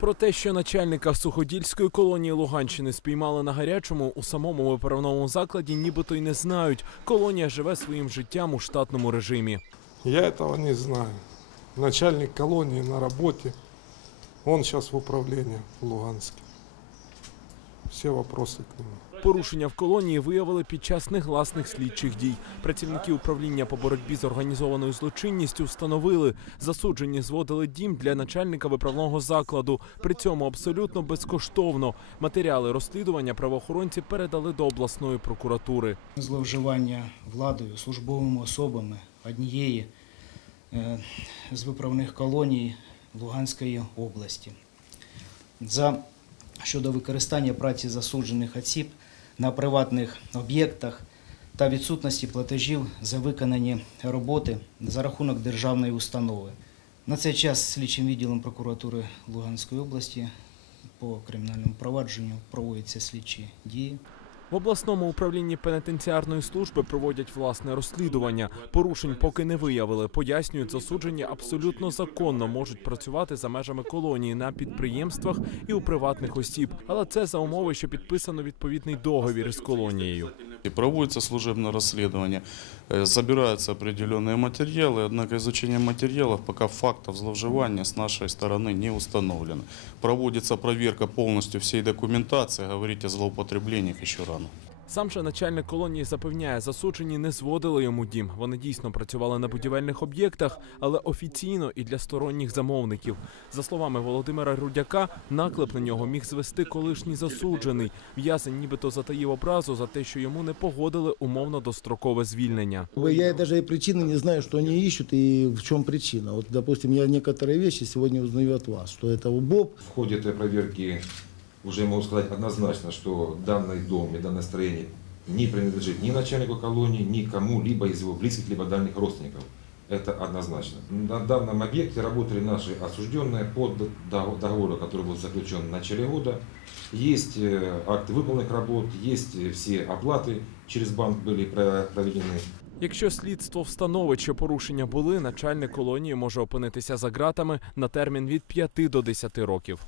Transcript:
Про те, що начальника суходільської колонії Луганщини спіймали на гарячому у самому виправному закладі, нібито й не знають. Колонія живе своїм життям у штатному режимі. Я цього не знаю. Начальник колонії на роботі. Він зараз в управлінні в Луганске. Всі питання к нему. Порушення в колонії виявили під час негласних слідчих дій. Працівники управління по боротьбі з організованою злочинністю встановили, засуджені зводили дім для начальника виправного закладу. При цьому абсолютно безкоштовно. Матеріали розслідування правоохоронці передали до обласної прокуратури. зловживання владою, службовими особами однієї е, з виправних колоній Луганської області. За щодо використання праці засуджених осіб на приватних об'єктах та відсутності платежів за виконані роботи за рахунок державної установи. На цей час слідчим відділом прокуратури Луганської області по кримінальному провадженню проводяться слідчі дії. В обласному управлінні пенітенціарної служби проводять власне розслідування. Порушень поки не виявили. Пояснюють, засуджені абсолютно законно можуть працювати за межами колонії на підприємствах і у приватних осіб. Але це за умови, що підписано відповідний договір із колонією. И проводится служебное расследование, э, собираются определенные материалы, однако изучение материалов пока фактов зловживания с нашей стороны не установлено. Проводится проверка полностью всей документации, говорить о злоупотреблениях еще рано. Сам же начальник колонії запевняє, засуджені не зводили йому дім. Вони дійсно працювали на будівельних об'єктах, але офіційно і для сторонніх замовників. За словами Володимира Рудяка, наклеп на нього міг звести колишній засуджений. В'язень нібито затаїв образу за те, що йому не погодили умовно дострокове звільнення. Я даже и причины не знаю, что они ищут и в чем причина. Вот, допустим, я некоторые вещи сегодня узнаю от вас, что это УБОП, В ходе этой проверки уже могу сказать однозначно, что данный дом и данное строение не принадлежит ни начальнику колонии, ни кому-либо из его близких, либо дальних родственников. Это однозначно. На данном объекте работали наши осужденные по дог- договору, который был заключен в начале года. Есть э, акты выполненных работ, есть э, все оплаты через банк были про- проведены. Якщо слідство встановить, що порушення були, начальник колонії може опинитися за ґратами на термін від 5 до 10 років.